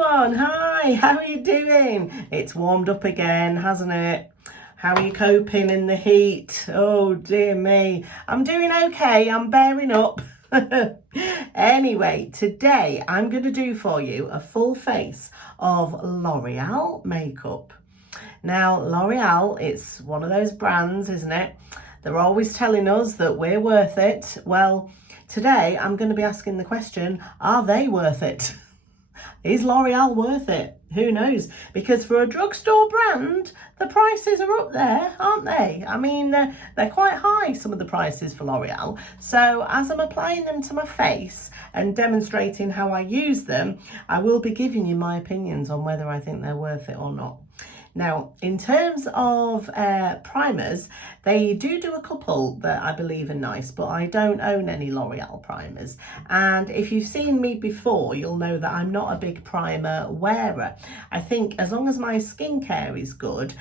everyone, hi, how are you doing? It's warmed up again, hasn't it? How are you coping in the heat? Oh dear me, I'm doing okay, I'm bearing up. Anyway, today I'm going to do for you a full face of L'Oreal makeup. Now, L'Oreal, it's one of those brands, isn't it? They're always telling us that we're worth it. Well, today I'm going to be asking the question, are they worth it? Is L'Oreal worth it? Who knows? Because for a drugstore brand, the prices are up there, aren't they? I mean, they're quite high, some of the prices for L'Oreal. So as I'm applying them to my face and demonstrating how I use them, I will be giving you my opinions on whether I think they're worth it or not. Now, in terms of primers, they do a couple that I believe are nice, but I don't own any L'Oreal primers. And if you've seen me before, you'll know that I'm not a big primer wearer. I think as long as my skincare is good,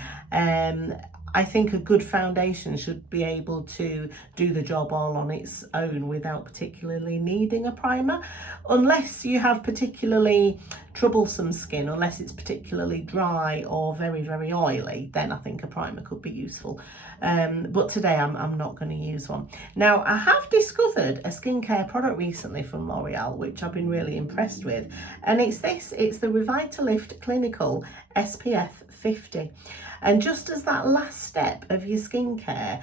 I think a good foundation should be able to do the job all on its own without particularly needing a primer, unless you have particularly troublesome skin, unless it's particularly dry or very, very oily, then I think a primer could be useful. But today I'm not going to use one. Now, I have discovered a skincare product recently from L'Oreal, which I've been really impressed with. And it's the Revitalift Clinical SPF 50. And just as that last step of your skincare,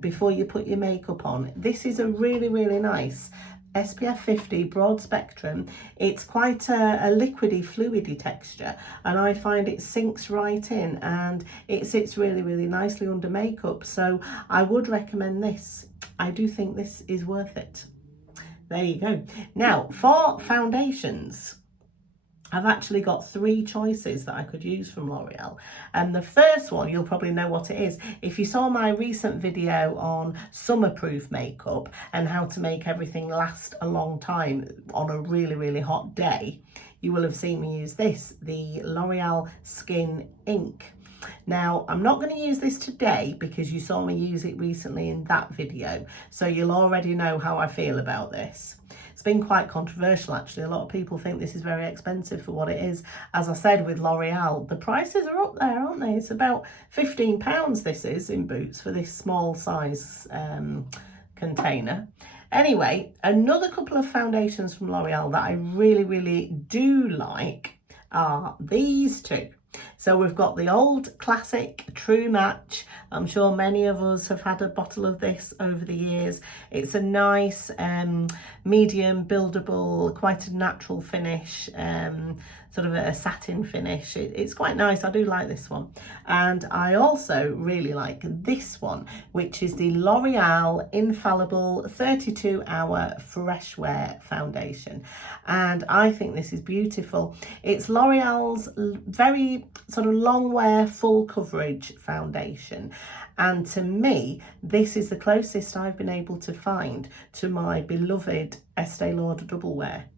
before you put your makeup on, this is a really, really nice SPF 50 broad spectrum. It's quite a liquidy, fluidy texture, and I find it sinks right in and it sits really, really nicely under makeup. So I would recommend this. I do think this is worth it. There you go. Now, for foundations, I've actually got three choices that I could use from L'Oreal. And the first one, you'll probably know what it is. If you saw my recent video on summer-proof makeup and how to make everything last a long time on a really, really hot day, you will have seen me use this, the L'Oreal Skin Ink. Now, I'm not going to use this today because you saw me use it recently in that video, so you'll already know how I feel about this. It's been quite controversial, actually. A lot of people think this is very expensive for what it is. As I said with L'Oreal, the prices are up there, aren't they? It's about £15 this is in Boots for this small size container. Anyway, another couple of foundations from L'Oreal that I really, really do like are these two. So we've got the old classic True Match. I'm sure many of us have had a bottle of this over the years. It's a nice medium buildable, quite a natural finish, sort of a satin finish. It's quite nice. I do like this one. And I also really like this one, which is the L'Oreal Infallible 32-Hour Fresh Wear Foundation. And I think this is beautiful. It's L'Oreal's very sort of long wear, full coverage foundation. And to me, this is the closest I've been able to find to my beloved Estee Lauder Double Wear.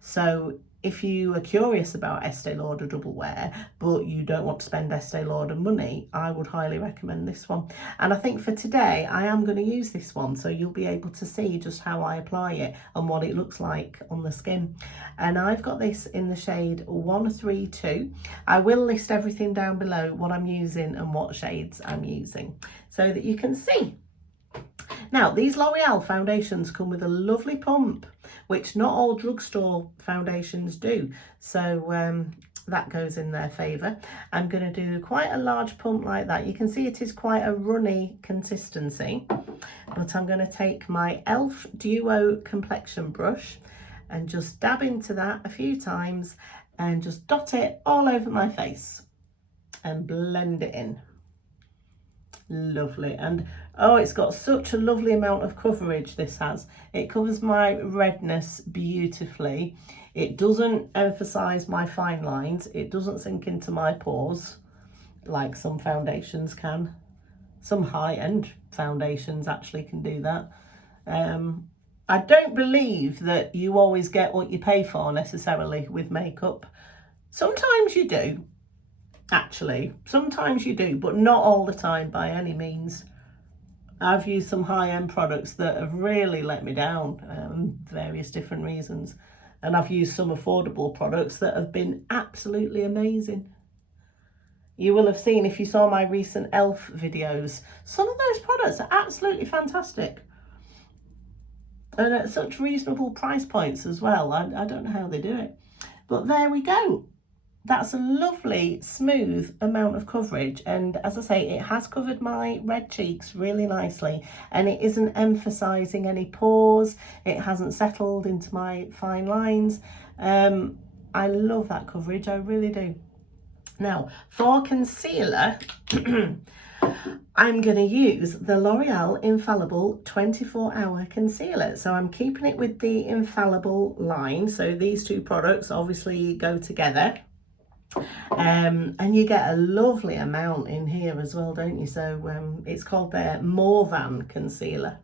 So if you are curious about Estee Lauder Double Wear, but you don't want to spend Estee Lauder money, I would highly recommend this one. And I think for today, I am going to use this one, so you'll be able to see just how I apply it and what it looks like on the skin. And I've got this in the shade 132. I will list everything down below, what I'm using and what shades I'm using, so that you can see. Now, these L'Oreal foundations come with a lovely pump, which not all drugstore foundations do. So that goes in their favour. I'm going to do quite a large pump like that. You can see it is quite a runny consistency. But I'm going to take my e.l.f. Duo complexion brush and just dab into that a few times and just dot it all over my face and blend it in. Lovely. And oh, it's got such a lovely amount of coverage, this has. It covers my redness beautifully. It doesn't emphasize my fine lines. It doesn't sink into my pores like some foundations can. Some high-end foundations actually can do that. I don't believe that you always get what you pay for necessarily with makeup. Sometimes you do. Actually, sometimes you do, but not all the time by any means. I've used some high-end products that have really let me down, various different reasons. And I've used some affordable products that have been absolutely amazing. You will have seen, if you saw my recent e.l.f. videos, some of those products are absolutely fantastic. And at such reasonable price points as well. I don't know how they do it. But there we go. That's a lovely, smooth amount of coverage. And as I say, it has covered my red cheeks really nicely. And it isn't emphasising any pores. It hasn't settled into my fine lines. I love that coverage, I really do. Now, for concealer, I'm going to use the L'Oreal Infallible 24-Hour Concealer. So I'm keeping it with the Infallible line. So these two products obviously go together. And you get a lovely amount in here as well, don't you? So it's called their More Than Concealer.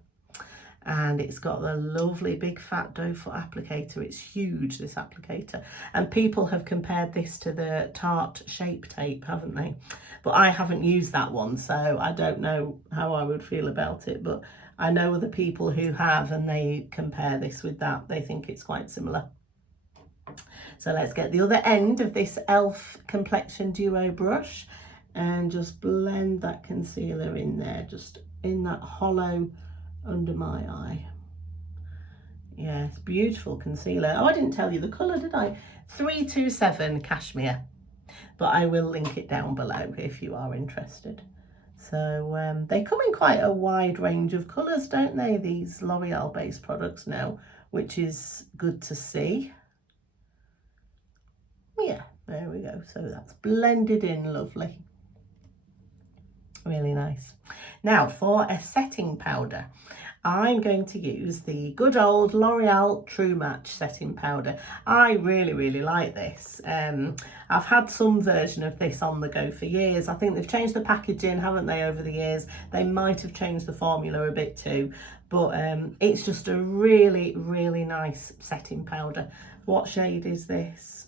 And it's got the lovely big fat doe foot applicator. It's huge, this applicator. And people have compared this to the Tarte Shape Tape, haven't they? But I haven't used that one, so I don't know how I would feel about it. But I know other people who have, and they compare this with that. They think it's quite similar. So let's get the other end of this e.l.f. Complexion Duo brush and just blend that concealer in there, just in that hollow under my eye. Yes, beautiful concealer. Oh, I didn't tell you the colour, did I? 327 Cashmere. But I will link it down below if you are interested. So they come in quite a wide range of colours, don't they? These L'Oreal based products now, which is good to see. Yeah, there we go. So that's blended in lovely. Really nice. Now for a setting powder, I'm going to use the good old L'Oreal True Match setting powder. I really like this. I've had some version of this on the go for years. I think they've changed the packaging, haven't they, over the years? They might have changed the formula a bit too, but it's just a really nice setting powder. What shade is this?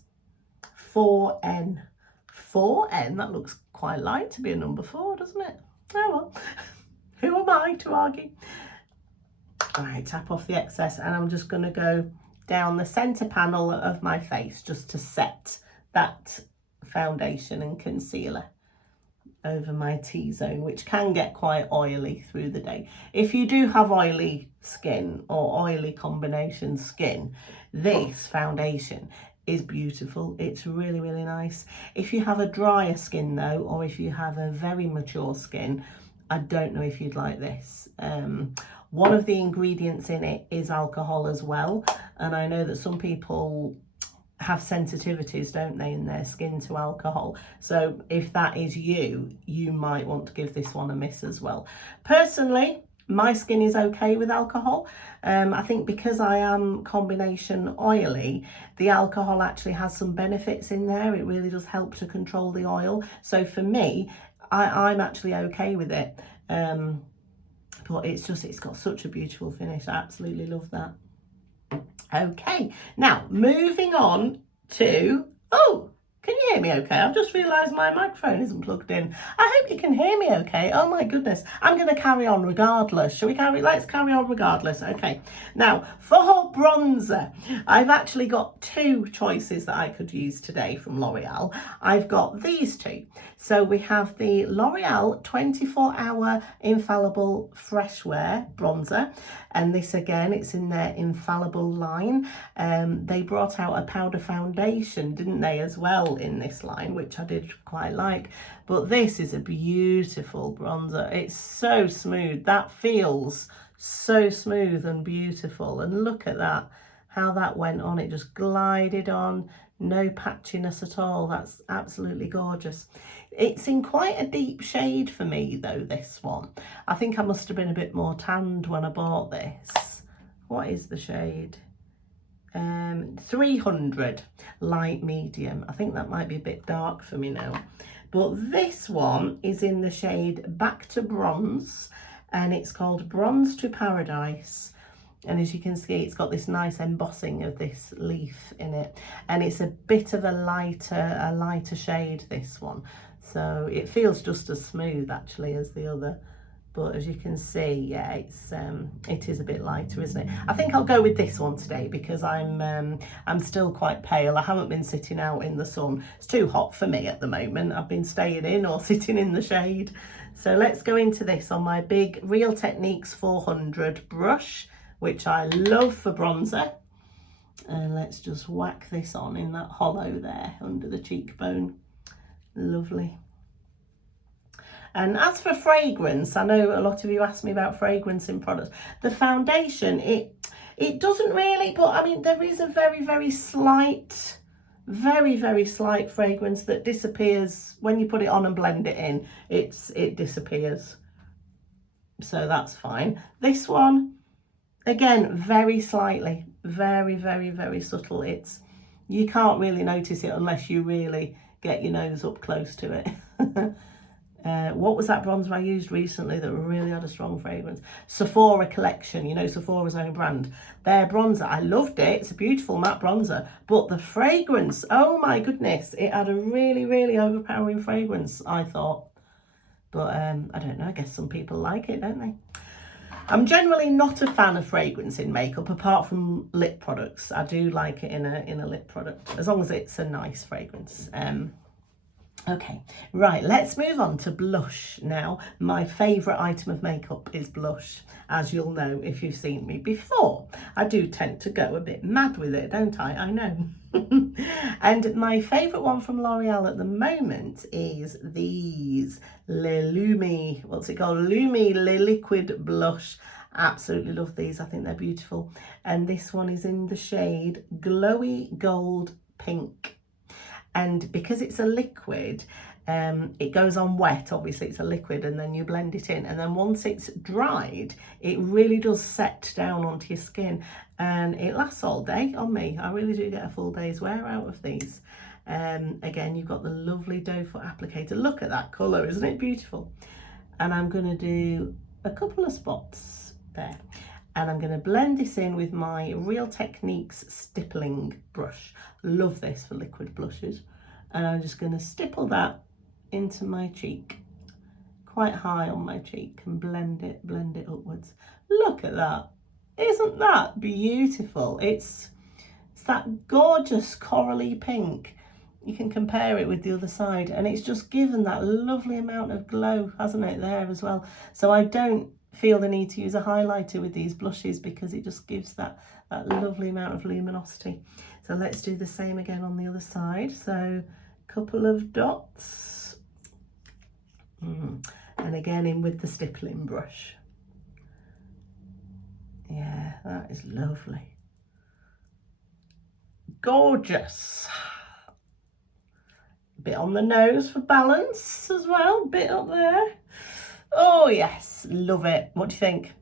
4N. 4N, that looks quite light to be a number 4, doesn't it? Oh well, who am I to argue? All right, tap off the excess, and I'm just going to go down the centre panel of my face just to set that foundation and concealer over my T-zone, which can get quite oily through the day. If you do have oily skin or oily combination skin, this foundation is beautiful. It's really nice. If you have a drier skin though, or if you have a very mature skin, I don't know if you'd like this. One of the ingredients in it is alcohol as well, and I know that some people have sensitivities, don't they, in their skin to alcohol. So if that is you, you might want to give this one a miss as well. Personally, my skin is okay with alcohol. I think because I am combination oily, the alcohol actually has some benefits in there. It really does help to control the oil. So for me, I'm actually okay with it. But it's got such a beautiful finish. I absolutely love that. Okay, now moving on to, oh, can you hear me okay? I've just realised my microphone isn't plugged in. I hope you can hear me okay. Oh my goodness. I'm going to carry on regardless. Shall we let's carry on regardless. Okay. Now, for bronzer, I've actually got two choices that I could use today from L'Oreal. I've got these two. So we have the L'Oreal 24-Hour Infallible Fresh Wear Bronzer. And this again, it's in their Infallible line. They brought out a powder foundation, didn't they, as well in this line, which I did quite like. But this is a beautiful bronzer. It's so smooth. That feels so smooth and beautiful. And look at that, how that went on. It just glided on. No patchiness at all. That's absolutely gorgeous. It's in quite a deep shade for me though, this one. I think I must have been a bit more tanned when I bought this. What is the shade? 300 light medium. I think that might be a bit dark for me now. But this one is in the shade Back to Bronze, and it's called Bronze to Paradise. And as you can see, it's got this nice embossing of this leaf in it. And it's a bit of a lighter shade, this one. So it feels just as smooth actually as the other But as you can see, yeah, it is a bit lighter, isn't it? I think I'll go with this one today because I'm still quite pale. I haven't been sitting out in the sun. It's too hot for me at the moment. I've been staying in or sitting in the shade. So let's go into this on my big Real Techniques 400 brush, which I love for bronzer. And let's just whack this on in that hollow there under the cheekbone. Lovely. And as for fragrance, I know a lot of you asked me about fragrance in products. The foundation, it doesn't really, but I mean, there is a very, very slight fragrance that disappears when you put it on and blend it in. It disappears. So that's fine. This one, again, very slightly, very, very, very subtle. You can't really notice it unless you really get your nose up close to it. What was that bronzer I used recently that really had a strong fragrance? Sephora Collection, you know, Sephora's own brand. Their bronzer, I loved it. It's a beautiful matte bronzer, but the fragrance, oh my goodness, it had a really, really overpowering fragrance, I thought. But I don't know, I guess some people like it, don't they? I'm generally not a fan of fragrance in makeup, apart from lip products. I do like it in a lip product, as long as it's a nice fragrance. Okay, right, let's move on to blush now. My favourite item of makeup is blush, as you'll know if you've seen me before. I do tend to go a bit mad with it, don't I? I know. And my favourite one from L'Oreal at the moment is these Lumi Le Liquid Blush. Absolutely love these. I think they're beautiful. And this one is in the shade Glowy Gold Pink. And because it's a liquid, it goes on wet, obviously it's a liquid, and then you blend it in. And then once it's dried, it really does set down onto your skin. And it lasts all day on me. I really do get a full day's wear out of these. Again, you've got the lovely doe foot applicator. Look at that colour, isn't it beautiful? And I'm going to do a couple of spots there. And I'm going to blend this in with my Real Techniques stippling brush. Love this for liquid blushes. And I'm just going to stipple that into my cheek, quite high on my cheek, and blend it upwards. Look at that. Isn't that beautiful? It's that gorgeous corally pink. You can compare it with the other side, and it's just given that lovely amount of glow, hasn't it, there as well? So I don't feel the need to use a highlighter with these blushes because it just gives that lovely amount of luminosity. So let's do the same again on the other side. So a couple of dots. And again in with the stippling brush. Yeah, that is lovely. Gorgeous. Bit on the nose for balance as well, bit up there. Oh yes, love it. What do you think?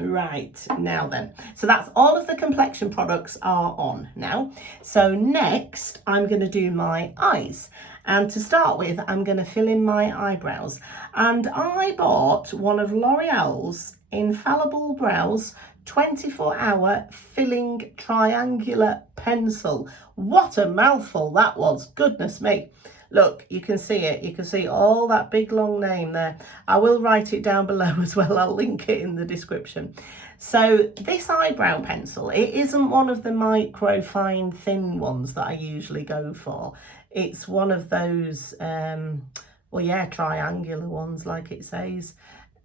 Right, now then. So that's all of the complexion products are on now. So next, I'm going to do my eyes. And to start with, I'm going to fill in my eyebrows. And I bought one of L'Oreal's Infallible Brows 24-hour filling triangular pencil. What a mouthful that was, goodness me. Look, you can see it. You can see all that big long name there. I will write it down below as well. I'll link it in the description. So this eyebrow pencil, it isn't one of the micro fine thin ones that I usually go for. It's one of those, well, yeah, triangular ones like it says.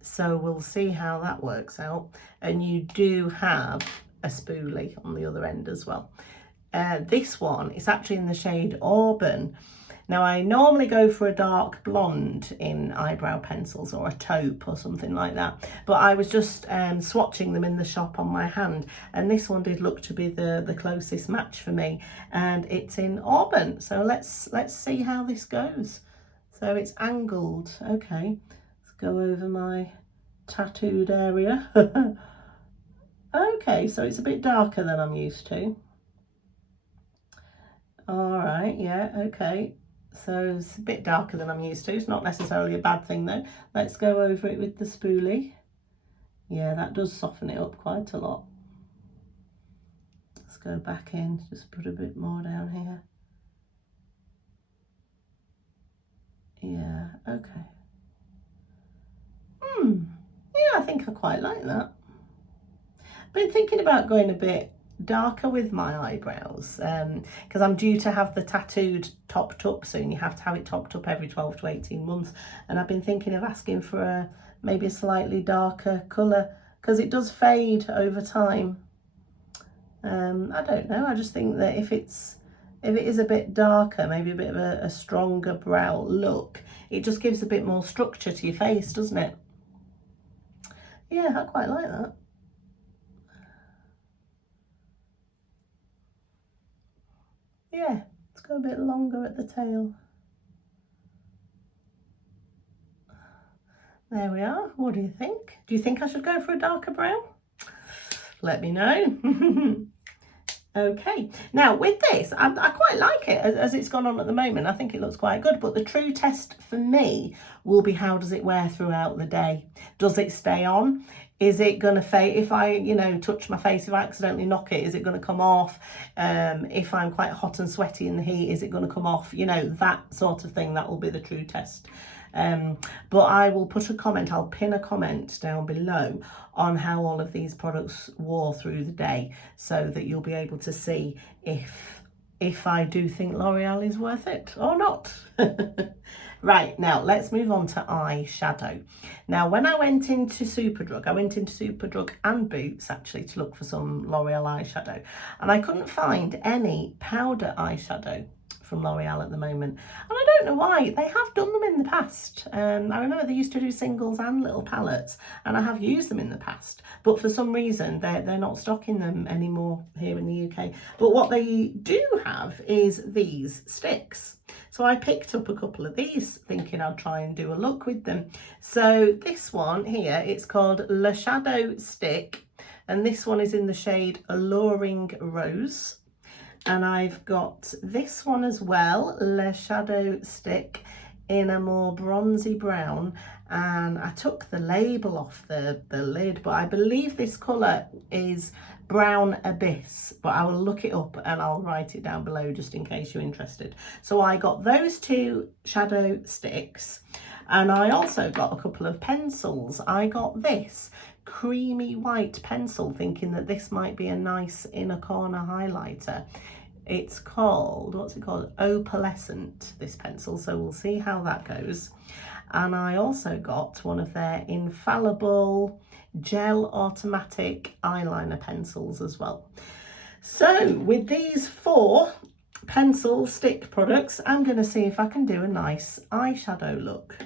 So we'll see how that works out. And you do have a spoolie on the other end as well. This one is actually in the shade Auburn. Now, I normally go for a dark blonde in eyebrow pencils or a taupe or something like that. But I was just swatching them in the shop on my hand. And this one did look to be the closest match for me. And it's in Auburn. So let's see how this goes. So it's angled. Okay, let's go over my tattooed area. Okay, so it's a bit darker than I'm used to. All right, yeah, okay. So it's a bit darker than I'm used to. It's not necessarily a bad thing though. Let's go over it with the spoolie. Yeah, that does soften it up quite a lot. Let's go back in, just put a bit more down here. Yeah, okay. quite like that. Been thinking about going a bit darker with my eyebrows because I'm due to have the tattooed topped up soon. You have to have it topped up every 12 to 18 months, and I've been thinking of asking for maybe a slightly darker colour because it does fade over time. I don't know, I just think that if it is a bit darker, maybe a bit of a stronger brow look, it just gives a bit more structure to your face, doesn't it? Yeah, I quite like that. Yeah, let's go a bit longer at the tail. There we are. What do you think? Do you think I should go for a darker brown? Let me know. Okay, now with this, I quite like it as it's gone on at the moment. I think it looks quite good, but the true test for me will be how does it wear throughout the day? Does it stay on? Is it going to fade? If I, touch my face, if I accidentally knock it, is it going to come off? If I'm quite hot and sweaty in the heat, is it going to come off? That sort of thing, that will be the true test. But I will put a comment, I'll pin a comment down below on how all of these products wore through the day so that you'll be able to see if I do think L'Oreal is worth it or not. Right, now let's move on to eyeshadow. Now, when I went into Superdrug and Boots actually to look for some L'Oreal eyeshadow, and I couldn't find any powder eyeshadow from L'Oreal at the moment, and I don't know why. They have done them in the past. I remember they used to do singles and little palettes, and I have used them in the past, but for some reason they're not stocking them anymore here in the UK. But what they do have is these sticks, so I picked up a couple of these thinking I'd try and do a look with them. So this one here, it's called Le Shadow Stick, and this one is in the shade Alluring Rose. And I've got this one as well, Le Shadow Stick, in a more bronzy brown, and I took the label off the lid, but I believe this colour is Brown Abyss, but I will look it up and I'll write it down below just in case you're interested. So I got those two shadow sticks, and I also got a couple of pencils. I got this creamy white pencil thinking that this might be a nice inner corner highlighter. It's called, what's it called? Opalescent, this pencil, so we'll see how that goes. And I also got one of their Infallible gel automatic eyeliner pencils as well. So with these 4 pencil stick products, I'm going to see if I can do a nice eyeshadow look.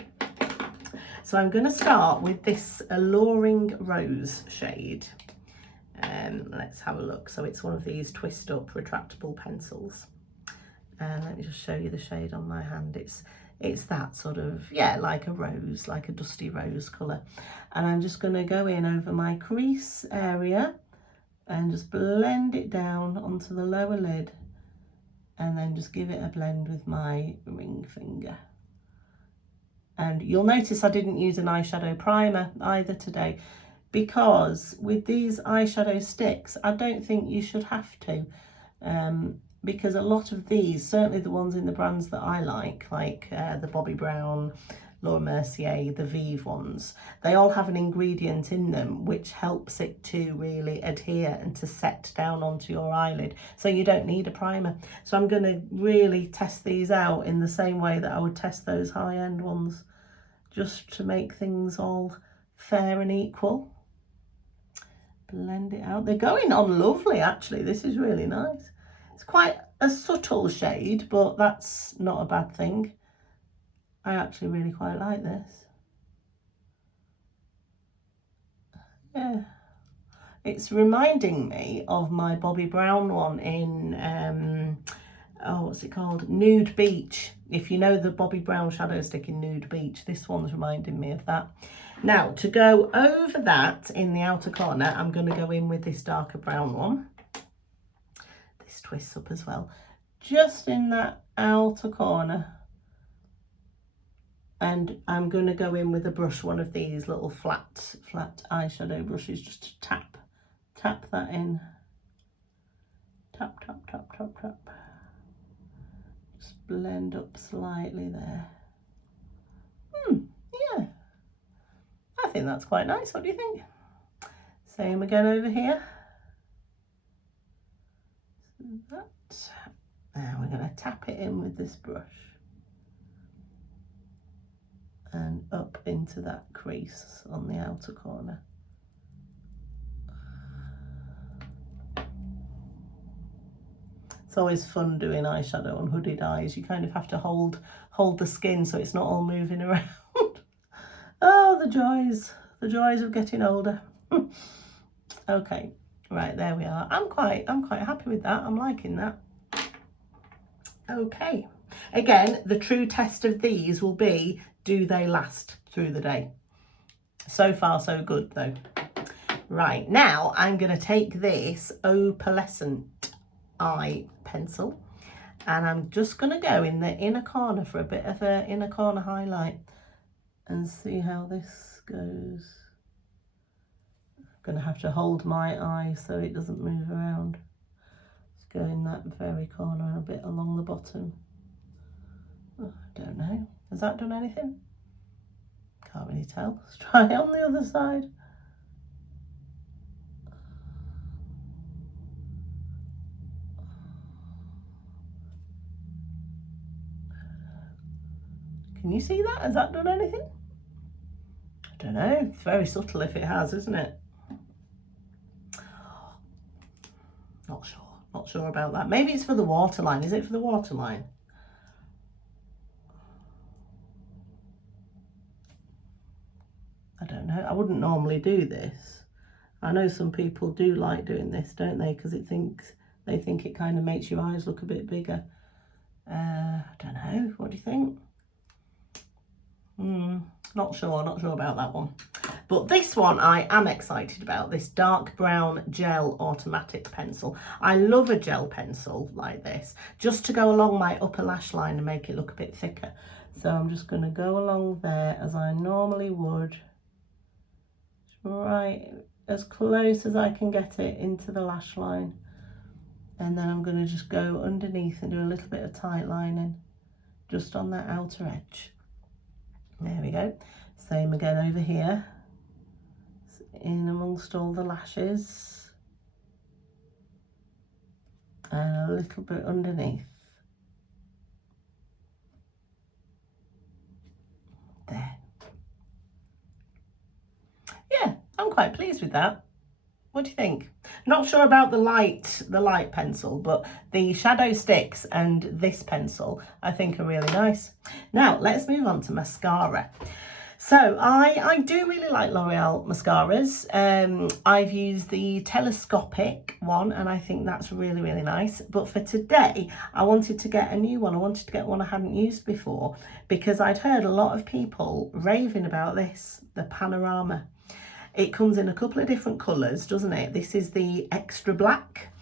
So I'm going to start with this Alluring Rose shade. Let's have a look. So it's one of these twist up retractable pencils, and let me just show you the shade on my hand. It's that sort of, yeah, like a rose, like a dusty rose colour. And I'm just going to go in over my crease area and just blend it down onto the lower lid, and then just give it a blend with my ring finger. And you'll notice I didn't use an eyeshadow primer either today, because with these eyeshadow sticks, I don't think you should have to, because a lot of these, certainly the ones in the brands that I like the Bobbi Brown, Laura Mercier, the Vive ones, they all have an ingredient in them which helps it to really adhere and to set down onto your eyelid, so you don't need a primer. So I'm going to really test these out in the same way that I would test those high-end ones, just to make things all fair and equal. Blend it out. They're going on lovely, actually. This is really nice. It's quite a subtle shade, but that's not a bad thing. I actually really quite like this. Yeah. It's reminding me of my Bobbi Brown one in, what's it called? Nude Beach. If you know the Bobbi Brown shadow stick in Nude Beach, this one's reminding me of that. Now, to go over that in the outer corner, I'm going to go in with this darker brown one. This twists up as well, just in that outer corner. And I'm going to go in with a brush, one of these little flat eyeshadow brushes, just to tap that in. Tap, tap, tap, tap, tap. Just blend up slightly there. Yeah. I think that's quite nice. What do you think? Same again over here. That. Now we're going to tap it in with this brush and up into that crease on the outer corner. It's always fun doing eyeshadow on hooded eyes. You kind of have to hold the skin so it's not all moving around. Oh, the joys of getting older. Okay, right, there we are. I'm quite happy with that. I'm liking that. Okay, again, the true test of these will be, do they last through the day? So far, so good though. Right, now I'm going to take this opalescent eye pencil and I'm just going to go in the inner corner for a bit of an inner corner highlight and see how this goes. I'm going to have to hold my eye so it doesn't move around. Let's go in that very corner and a bit along the bottom. Oh, I don't know. Has that done anything? Can't really tell. Let's try it on the other side. Can you see that? Has that done anything? I don't know. It's very subtle if it has, isn't it? Not sure. Not sure about that. Maybe it's for the waterline. Is it for the waterline? I don't know. I wouldn't normally do this. I know some people do like doing this, don't they? Because they think it kind of makes your eyes look a bit bigger. I don't know. What do you think? Not sure about that one. But this one I am excited about, this dark brown gel automatic pencil. I love a gel pencil like this, just to go along my upper lash line and make it look a bit thicker. So I'm just going to go along there as I normally would, right as close as I can get it into the lash line. And then I'm going to just go underneath and do a little bit of tight lining just on that outer edge. There we go. Same again over here. In amongst all the lashes. And a little bit underneath. There. Yeah, I'm quite pleased with that. What do you think? Not sure about the light pencil, but the shadow sticks and this pencil I think are really nice. Now let's move on to mascara. So I do really like L'Oreal mascaras. I've used the telescopic one and I think that's really, really nice. But for today, I wanted to get a new one. I wanted to get one I hadn't used before because I'd heard a lot of people raving about this, the Panorama. It comes in a couple of different colours, doesn't it? This is the extra black.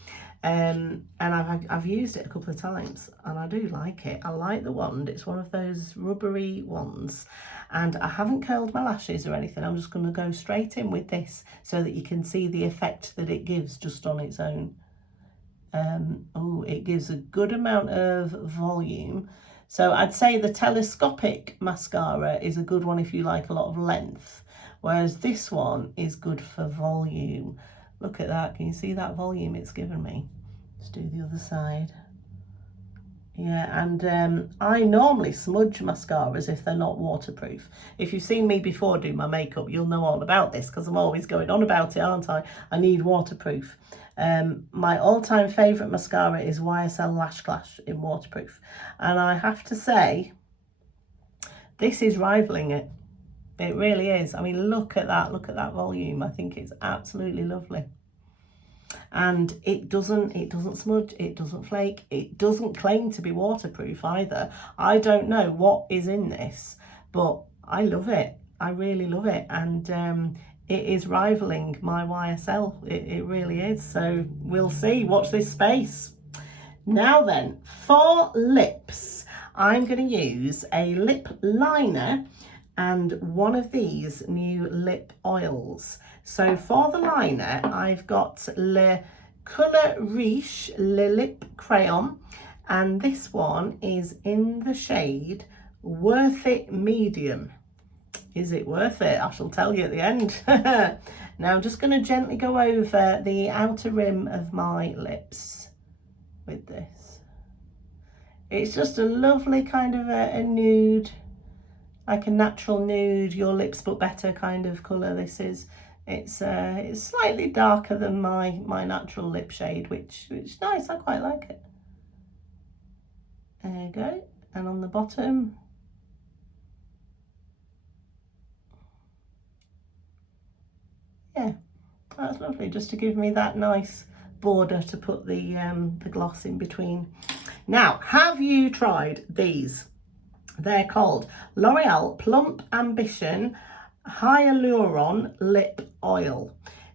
And I've used it a couple of times and I do like it. I like the wand. It's one of those rubbery wands. And I haven't curled my lashes or anything. I'm just going to go straight in with this so that you can see the effect that it gives just on its own. Oh, it gives a good amount of volume. So I'd say the telescopic mascara is a good one if you like a lot of length. Whereas this one is good for volume. Look at that. Can you see that volume it's given me? Let's do the other side. Yeah, and I normally smudge mascaras if they're not waterproof. If you've seen me before do my makeup, you'll know all about this because I'm always going on about it, aren't I? I need waterproof. My all-time favourite mascara is YSL Lash Clash in waterproof. And I have to say, this is rivaling it. It really is. I mean, look at that volume. I think it's absolutely lovely. And it doesn't smudge, it doesn't flake, it doesn't claim to be waterproof either. I don't know what is in this, but I love it. I really love it. And it is rivaling my YSL. It really is. So we'll see. Watch this space. Now then, for lips, I'm going to use a lip liner and one of these new lip oils. So for the liner, I've got Le Colour Riche Le Lip Crayon, and this one is in the shade Worth It Medium. Is it worth it? I shall tell you at the end. Now I'm just going to gently go over the outer rim of my lips with this. It's just a lovely kind of a nude, like a natural nude, your lips but better kind of colour this is. It's slightly darker than my natural lip shade, which is nice, I quite like it. There you go. And on the bottom, yeah, that's lovely, just to give me that nice border to put the gloss in between. Now, have you tried these? They're called L'Oreal Plump Ambition Hyaluron Lip Oil.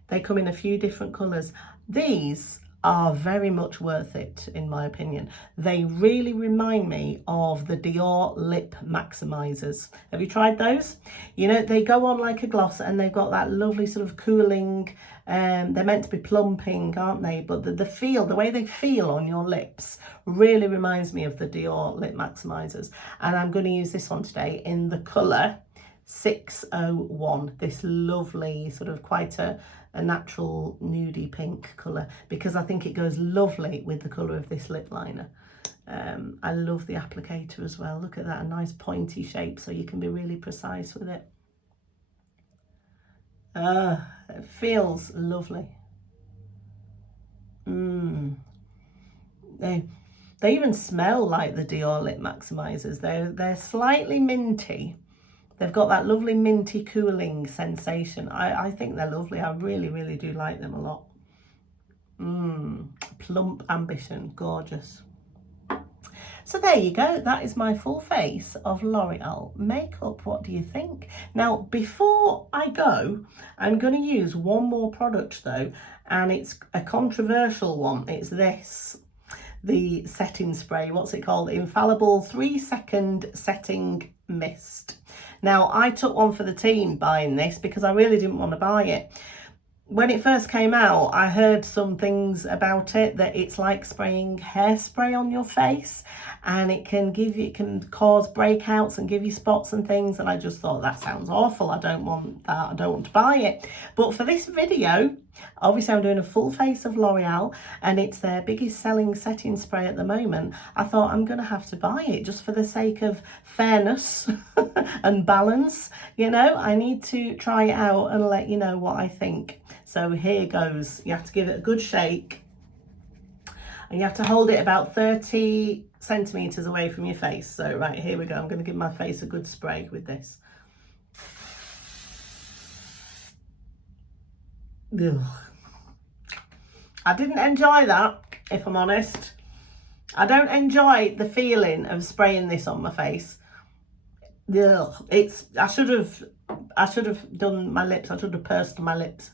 They come in a few different colours. These are very much worth it, in my opinion. They really remind me of the Dior Lip Maximizers. Have you tried those? You know, they go on like a gloss and they've got that lovely sort of cooling, they're meant to be plumping, aren't they? But the feel, the way they feel on your lips really reminds me of the Dior Lip Maximizers. And I'm going to use this one today in the colour 601, this lovely sort of quite a natural nudie pink colour, because I think it goes lovely with the colour of this lip liner. I love the applicator as well. Look at that, a nice pointy shape, so you can be really precise with it. It feels lovely. They even smell like the Dior Lip Maximizers. They're slightly minty. They've got that lovely minty cooling sensation. I think they're lovely. I really, really do like them a lot. Plump Ambition, gorgeous. So there you go. That is my full face of L'Oreal makeup. What do you think? Now, before I go, I'm going to use one more product though, and it's a controversial one. It's this, the setting spray. What's it called? Infallible 3-second setting mist. Now, I took one for the team buying this because I really didn't want to buy it. When it first came out, I heard some things about it, that it's like spraying hairspray on your face, and it can cause breakouts and give you spots and things. And I just thought, that sounds awful. I don't want that. I don't want to buy it. But for this video, obviously I'm doing a full face of L'Oreal and it's their biggest selling setting spray at the moment. I thought I'm going to have to buy it just for the sake of fairness and balance. You know, I need to try it out and let you know what I think. So here goes. You have to give it a good shake and you have to hold it about 30 centimeters away from your face. So right, here we go. I'm going to give my face a good spray with this. Ugh. I didn't enjoy that, if I'm honest. I don't enjoy the feeling of spraying this on my face. Ugh. I should have done my lips. I should have pursed my lips.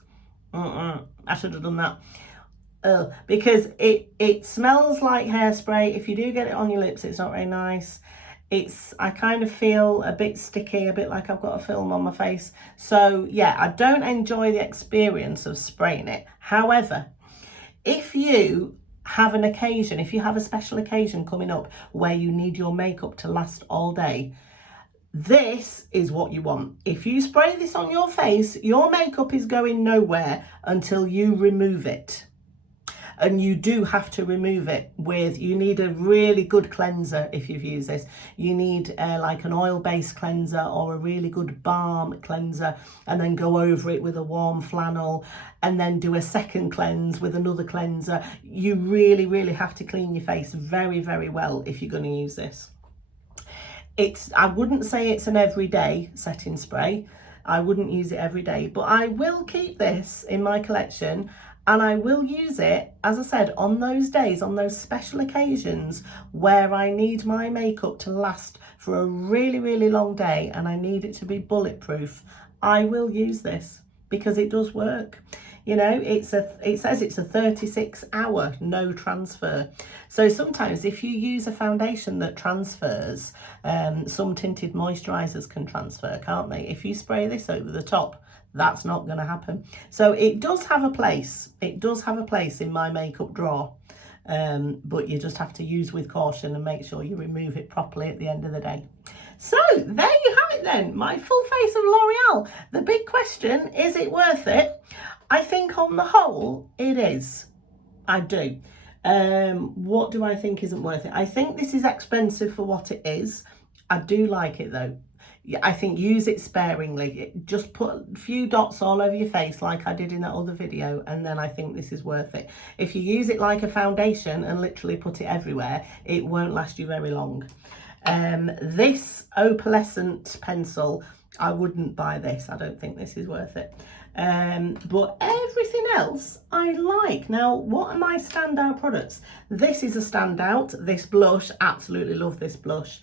I should have done that. Because it smells like hairspray. If you do get it on your lips, it's not very nice. I kind of feel a bit sticky, a bit like I've got a film on my face. So yeah, I don't enjoy the experience of spraying it. However, if you have an occasion, if you have a special occasion coming up where you need your makeup to last all day, this is what you want. If you spray this on your face, your makeup is going nowhere until you remove it. And you do have to remove it you need a really good cleanser. If you've used this, you need like an oil-based cleanser or a really good balm cleanser, and then go over it with a warm flannel and then do a second cleanse with another cleanser. You really, really have to clean your face very, very well if you're going to use this. I wouldn't say it's an everyday setting spray. I wouldn't use it every day, but I will keep this in my collection. And I will use it, as I said, on those days, on those special occasions where I need my makeup to last for a really, really long day and I need it to be bulletproof. I will use this because it does work. You know, it says it's a 36-hour no transfer. So sometimes if you use a foundation that transfers, some tinted moisturisers can transfer, can't they? If you spray this over the top, that's not going to happen. So it does have a place. It does have a place in my makeup drawer. but you just have to use with caution and make sure you remove it properly at the end of the day. So there you have it then, my full face of L'Oreal. The big question, is it worth it? I think on the whole, it is. I do. What do I think isn't worth it? I think this is expensive for what it is. I do like it though. I think use it sparingly. Just put a few dots all over your face like I did in that other video, and then I think this is worth it. If you use it like a foundation and literally put it everywhere, it won't last you very long. This opalescent pencil, I wouldn't buy this. I don't think this is worth it. But everything else I like. Now, what are my standout products? This is a standout. This blush, absolutely love this blush.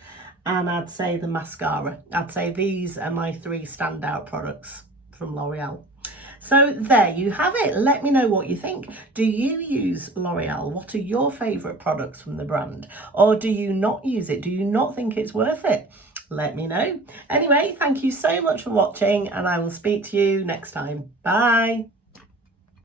And I'd say the mascara. I'd say these are my 3 standout products from L'Oreal. So there you have it. Let me know what you think. Do you use L'Oreal? What are your favourite products from the brand? Or do you not use it? Do you not think it's worth it? Let me know. Anyway, thank you so much for watching, and I will speak to you next time. Bye.